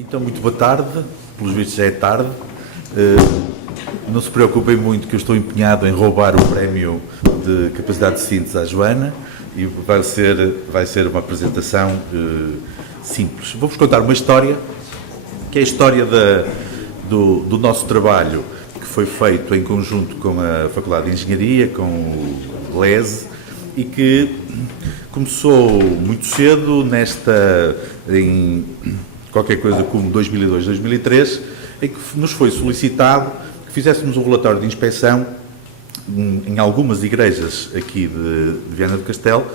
Então, muito boa tarde, pelos vistos já é tarde. Não se preocupem muito que eu estou empenhado em roubar o prémio de capacidade de síntese à Joana e vai ser uma apresentação simples. Vou-vos contar uma história, que é a história do nosso trabalho, que foi feito em conjunto com a Faculdade de Engenharia, com o LESE, e que começou muito cedo, em qualquer coisa como 2002, 2003, em que nos foi solicitado que fizéssemos um relatório de inspeção em algumas igrejas aqui de Viana do Castelo,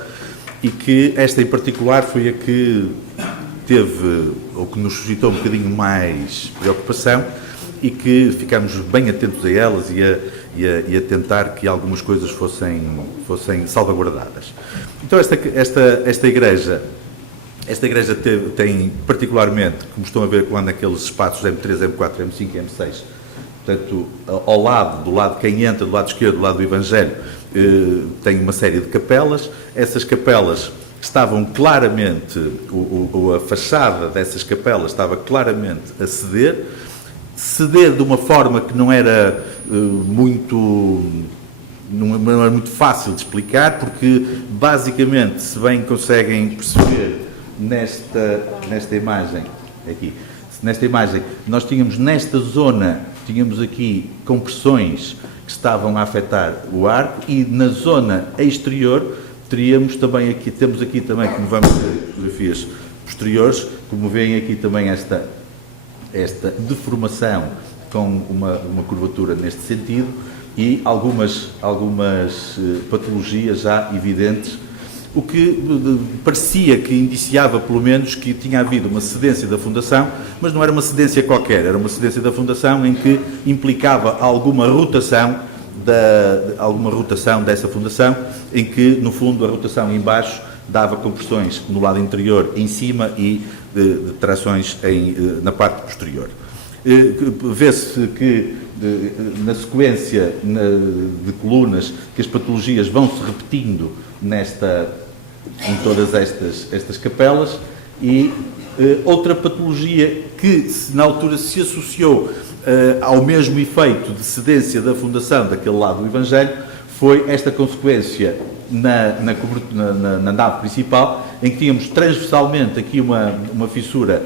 e que esta em particular foi a que teve, ou que nos suscitou um bocadinho mais preocupação, e que ficámos bem atentos a elas e a tentar que algumas coisas fossem salvaguardadas. Então esta igreja tem particularmente, como estão a ver, quando aqueles espaços M3, M4, M5 e M6, portanto, do lado quem entra, do lado esquerdo, do lado do Evangelho, tem uma série de capelas. Essas capelas estavam claramente, a fachada dessas capelas estava claramente a ceder de uma forma que não era muito fácil de explicar, porque basicamente, se bem conseguem perceber nesta imagem aqui, nós tínhamos nesta zona, tínhamos aqui compressões que estavam a afetar o arco, e na zona exterior temos aqui também, como vamos ver fotografias posteriores, como veem aqui também esta deformação com uma curvatura neste sentido, e algumas patologias já evidentes, o que parecia que indiciava, pelo menos, que tinha havido uma cedência da fundação, mas não era uma cedência qualquer, era uma cedência da fundação em que implicava alguma rotação dessa fundação, em que, no fundo, a rotação em baixo dava compressões no lado interior em cima e de trações na parte posterior. Vê-se que, na sequência de colunas, que as patologias vão se repetindo em todas estas capelas, e outra patologia que na altura se associou ao mesmo efeito de cedência da fundação daquele lado do Evangelho foi esta consequência na nave principal, em que tínhamos transversalmente aqui uma fissura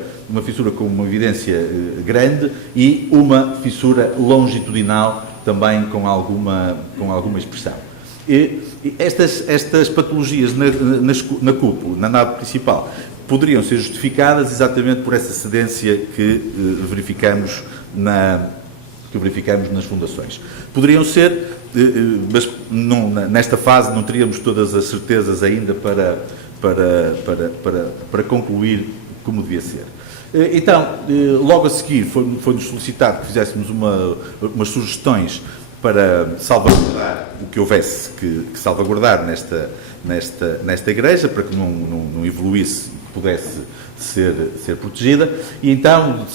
com uma evidência grande, e uma fissura longitudinal também com alguma expressão. E estas patologias na cúpula, na nave principal, poderiam ser justificadas exatamente por essa cedência que verificamos nas fundações. Poderiam ser, mas nesta fase não teríamos todas as certezas ainda para concluir como devia ser. Então, logo a seguir, foi-nos solicitado que fizéssemos umas sugestões para salvaguardar o que houvesse que salvaguardar nesta igreja, para que não evoluísse e pudesse ser protegida, e então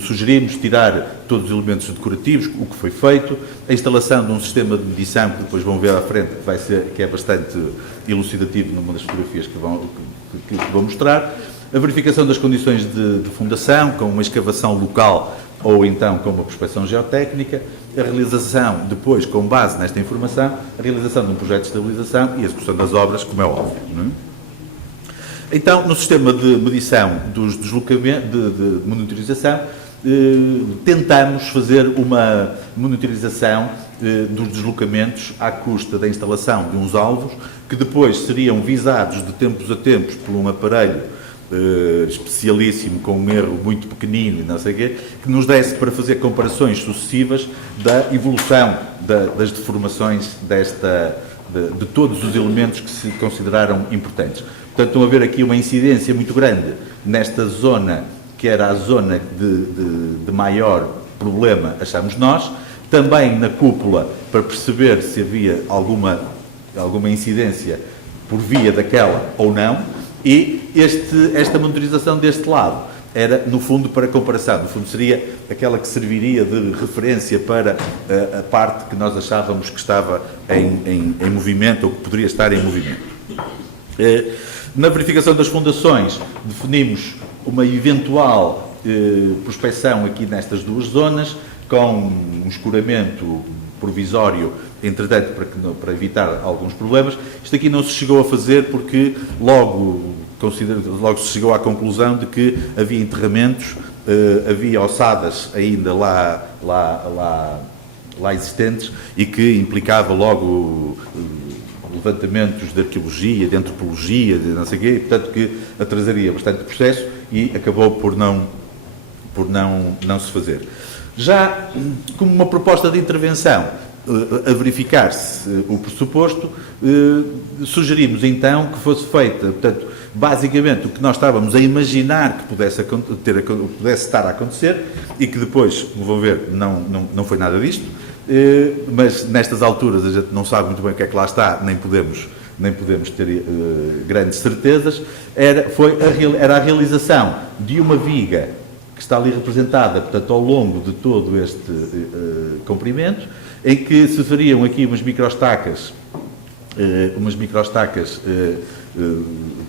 sugerimos tirar todos os elementos decorativos, o que foi feito, a instalação de um sistema de medição, que depois vão ver à frente, que é bastante elucidativo numa das fotografias que vou mostrar, a verificação das condições de fundação, com uma escavação local ou então com uma prospecção geotécnica, a realização, depois, com base nesta informação, a realização de um projeto de estabilização e a execução das obras, como é óbvio. Não é? Então, no sistema de medição dos deslocamentos, de monitorização, tentamos fazer uma monitorização dos deslocamentos à custa da instalação de uns alvos, que depois seriam visados de tempos a tempos por um aparelho especialíssimo, com um erro muito pequenino e não sei o quê, que nos desse para fazer comparações sucessivas da evolução das deformações de todos os elementos que se consideraram importantes. Portanto, estão a ver aqui uma incidência muito grande nesta zona, que era a zona de maior problema, achamos nós, também na cúpula, para perceber se havia alguma incidência por via daquela ou não, e esta monitorização deste lado era, no fundo, para comparação. No fundo, seria aquela que serviria de referência para a parte que nós achávamos que estava em movimento, ou que poderia estar em movimento. Na verificação das fundações, definimos uma eventual prospecção aqui nestas duas zonas, com um escoramento provisório, entretanto, para evitar alguns problemas. Isto aqui não se chegou a fazer porque logo se chegou à conclusão de que havia enterramentos, havia ossadas ainda lá existentes e que implicava logo levantamentos de arqueologia, de antropologia, de não sei o quê, e, portanto, que atrasaria bastante o processo e acabou por não se fazer. Já como uma proposta de intervenção, a verificar-se o pressuposto, sugerimos então que fosse feita, portanto, basicamente o que nós estávamos a imaginar que pudesse estar a acontecer e que depois, como vão ver, não foi nada disto, mas nestas alturas a gente não sabe muito bem o que é que lá está, nem podemos ter grandes certezas. Era a realização de uma viga que está ali representada, portanto, ao longo de todo este comprimento, em que se fariam aqui umas microestacas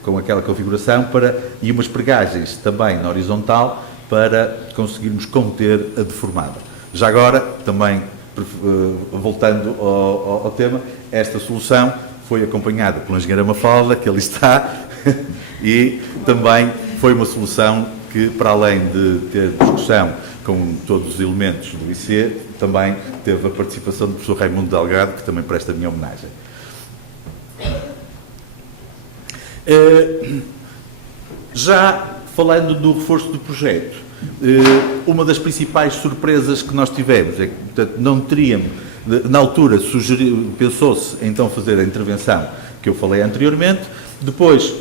com aquela configuração e umas pregagens também na horizontal para conseguirmos conter a deformada. Já agora, também, voltando ao tema, esta solução foi acompanhada pela engenheira Mafalda, que ali está, e também foi uma solução que, para além de ter discussão com todos os elementos do IC, também teve a participação do professor Raimundo Delgado, que também presta a minha homenagem. Já falando do reforço do projeto, uma das principais surpresas que nós tivemos é que, portanto, não teríamos, na altura pensou-se então fazer a intervenção que eu falei anteriormente, depois,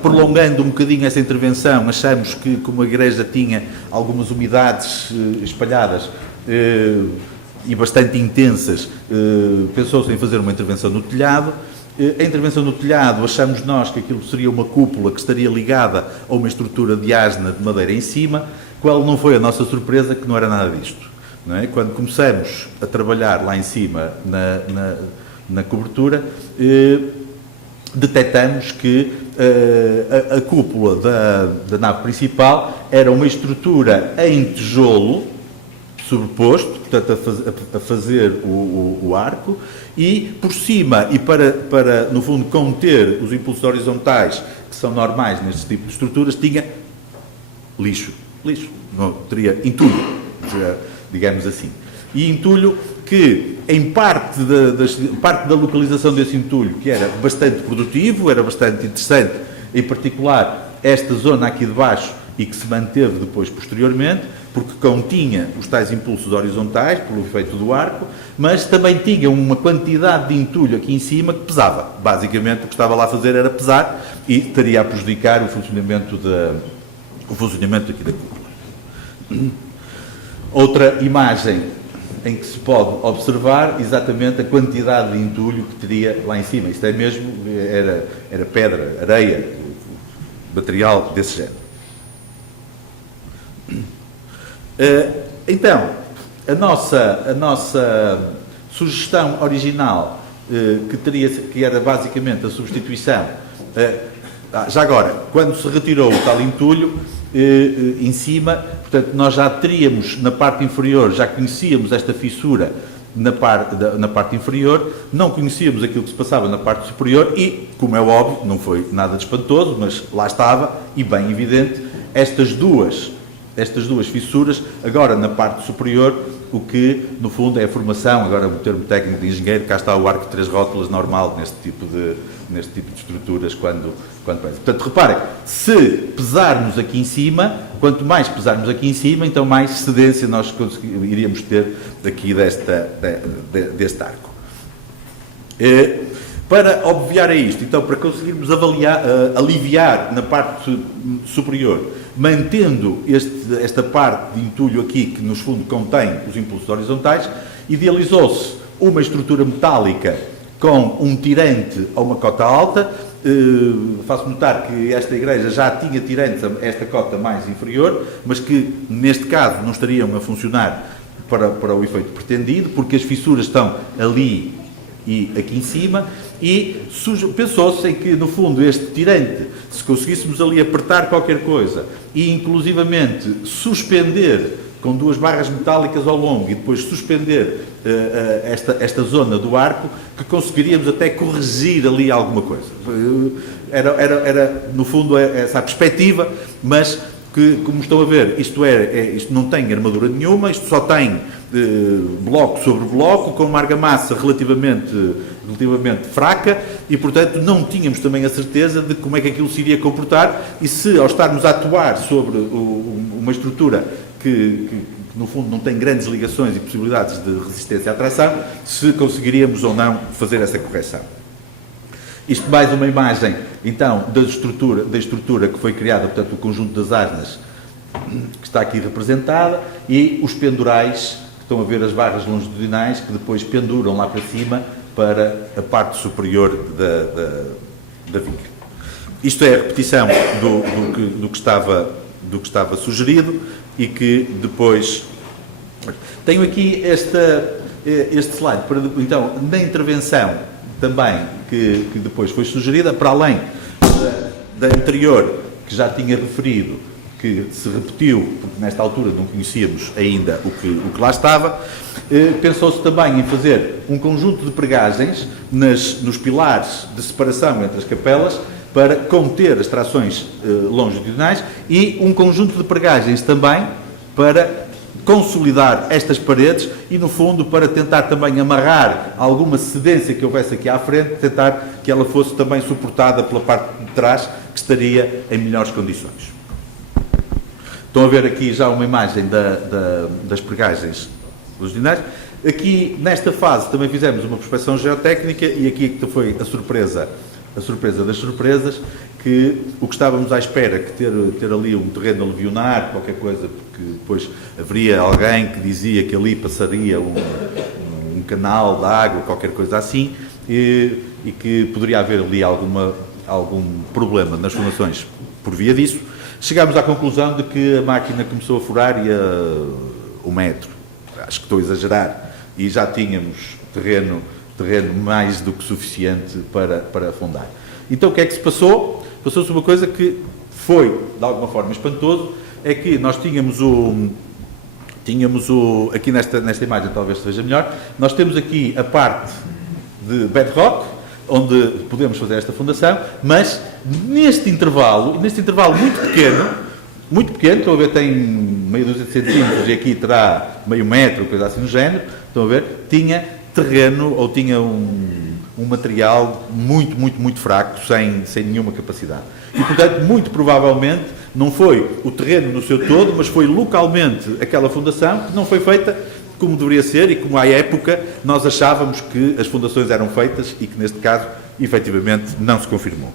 prolongando um bocadinho essa intervenção, achamos que, como a igreja tinha algumas umidades espalhadas e bastante intensas, pensou-se em fazer uma intervenção no telhado. A intervenção no telhado, achamos nós que aquilo seria uma cúpula que estaria ligada a uma estrutura de asna de madeira em cima. Qual não foi a nossa surpresa? Que não era nada disto. Não é? Quando começamos a trabalhar lá em cima na cobertura, detectamos que a cúpula da nave principal era uma estrutura em tijolo sobreposto, portanto a fazer o arco, e por cima, e para no fundo conter os impulsos horizontais que são normais neste tipo de estruturas, tinha lixo, não, teria entulho, digamos assim. E entulho que, em parte da localização desse entulho, que era bastante produtivo, era bastante interessante, em particular esta zona aqui de baixo, e que se manteve depois posteriormente, porque continha os tais impulsos horizontais, pelo efeito do arco, mas também tinha uma quantidade de entulho aqui em cima que pesava. Basicamente, o que estava lá a fazer era pesar e estaria a prejudicar o funcionamento aqui da cúpula. Outra imagem em que se pode observar exatamente a quantidade de entulho que teria lá em cima. Isto é mesmo, era pedra, areia, material desse género. Então, a nossa sugestão original, que era basicamente a substituição, já agora, quando se retirou o tal entulho, em cima, portanto, nós já teríamos na parte inferior, já conhecíamos esta fissura na parte inferior, não conhecíamos aquilo que se passava na parte superior e, como é óbvio, não foi nada de espantoso, mas lá estava, e bem evidente, estas duas fissuras, agora na parte superior, o que, no fundo, é a formação, agora o termo técnico de engenheiro, cá está o arco de 3 rótulas normal neste tipo de estruturas, quando portanto, reparem, se pesarmos aqui em cima, quanto mais pesarmos aqui em cima, então mais cedência nós iríamos ter daqui deste arco. Para obviar a isto, então, para conseguirmos aliviar na parte superior, mantendo esta parte de entulho aqui, que no fundo contém os impulsos horizontais, idealizou-se uma estrutura metálica com um tirante a uma cota alta. Faço notar que esta igreja já tinha tirantes a esta cota mais inferior, mas que neste caso não estariam a funcionar para o efeito pretendido, porque as fissuras estão ali e aqui em cima, e pensou-se em que, no fundo, este tirante, se conseguíssemos ali apertar qualquer coisa e, inclusivamente, suspender com 2 barras metálicas ao longo e depois suspender esta zona do arco, que conseguiríamos até corrigir ali alguma coisa. Era no fundo, essa a perspectiva, mas que, como estão a ver, isto não tem armadura nenhuma, isto só tem bloco sobre bloco, com uma argamassa relativamente fraca, e, portanto, não tínhamos também a certeza de como é que aquilo se iria comportar e se, ao estarmos a atuar sobre uma estrutura que, no fundo, não tem grandes ligações e possibilidades de resistência à tração, se conseguiríamos ou não fazer essa correção. Isto mais uma imagem, então, da estrutura que foi criada, portanto, o conjunto das asnas, que está aqui representada, e os pendurais, que estão a ver as barras longitudinais, que depois penduram lá para cima para a parte superior da viga. Isto é a repetição do que estava sugerido, e que depois... Tenho aqui este slide, então, na intervenção também, que depois foi sugerida, para além da anterior, que já tinha referido, que se repetiu, porque nesta altura não conhecíamos ainda o que lá estava, pensou-se também em fazer um conjunto de pregagens nos pilares de separação entre as capelas, para conter as trações longitudinais, e um conjunto de pregagens também para consolidar estas paredes e, no fundo, para tentar também amarrar alguma cedência que houvesse aqui à frente, tentar que ela fosse também suportada pela parte de trás, que estaria em melhores condições. Estão a ver aqui já uma imagem das pregagens longitudinais. Aqui, nesta fase, também fizemos uma prospecção geotécnica, e aqui que foi a surpresa das surpresas, que o que estávamos à espera, que ter ali um terreno aluvionar, qualquer coisa, porque depois haveria alguém que dizia que ali passaria um canal de água, qualquer coisa assim, e que poderia haver ali algum problema nas fundações por via disso. Chegámos à conclusão de que a máquina começou a furar e o metro, acho que estou a exagerar, e já tínhamos terreno mais do que suficiente para afundar. Então, o que é que se passou? Passou-se uma coisa que foi, de alguma forma, espantoso, é que nós tínhamos aqui nesta imagem talvez seja melhor, nós temos aqui a parte de bedrock, onde podemos fazer esta fundação, mas neste intervalo muito pequeno, estão a ver, tem meia dúzia de centímetros, e aqui terá meio metro, coisa assim do género, estão a ver, tinha terreno, ou tinha um material muito fraco, sem nenhuma capacidade. E, portanto, muito provavelmente, não foi o terreno no seu todo, mas foi localmente aquela fundação que não foi feita como deveria ser, e como à época nós achávamos que as fundações eram feitas, e que neste caso, efetivamente, não se confirmou.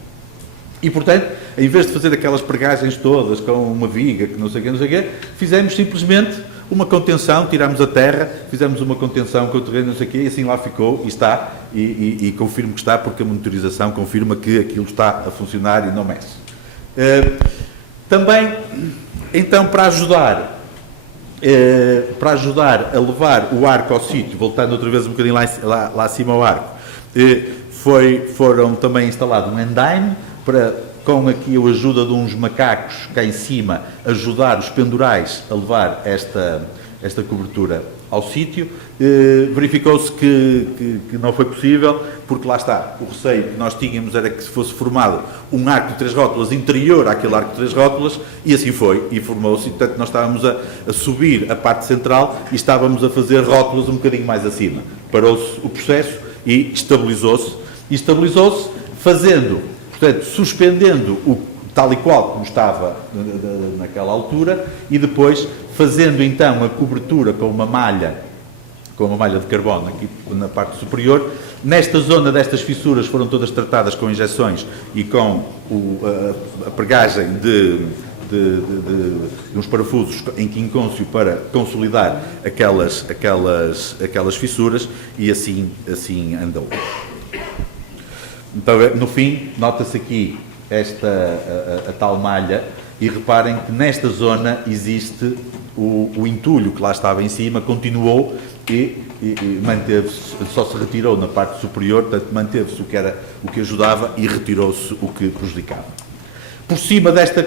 E, portanto, em vez de fazer aquelas pregagens todas com uma viga, que não sei o quê, fizemos simplesmente uma contenção, tirámos a terra, fizemos uma contenção com o terreno, não sei o quê, e assim lá ficou, e está, e confirmo que está, porque a monitorização confirma que aquilo está a funcionar e não mexe. Também, então, para ajudar a levar o arco ao sítio, voltando outra vez um bocadinho lá acima ao arco, foram também instalado um andaime, com aqui a ajuda de uns macacos cá em cima, ajudar os pendurais a levar esta cobertura ao sítio. Verificou-se que não foi possível, porque lá está, o receio que nós tínhamos era que se fosse formado um arco de 3 rótulas interior àquele arco de 3 rótulas, e assim foi, e formou-se, e portanto nós estávamos a subir a parte central e estávamos a fazer rótulas um bocadinho mais acima. Parou-se o processo e estabilizou-se fazendo, portanto, suspendendo tal e qual como estava naquela altura, e depois fazendo então a cobertura com uma malha de carbono aqui na parte superior. Nesta zona destas fissuras foram todas tratadas com injeções e com a pregagem de uns parafusos em quincôncio para consolidar aquelas fissuras, e assim andou. Então, no fim, nota-se aqui a tal malha, e reparem que nesta zona existe o entulho que lá estava em cima, continuou, e manteve-se, só se retirou na parte superior, portanto manteve-se o que ajudava e retirou-se o que prejudicava. Por cima desta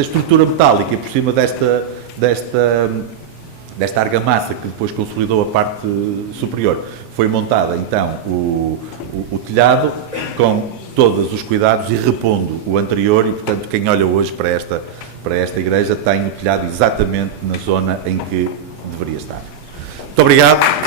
estrutura metálica e por cima desta argamassa que depois consolidou a parte superior, foi montada então o telhado com todos os cuidados e repondo o anterior, e portanto quem olha hoje para esta igreja tem o telhado exatamente na zona em que deveria estar. Muito obrigado.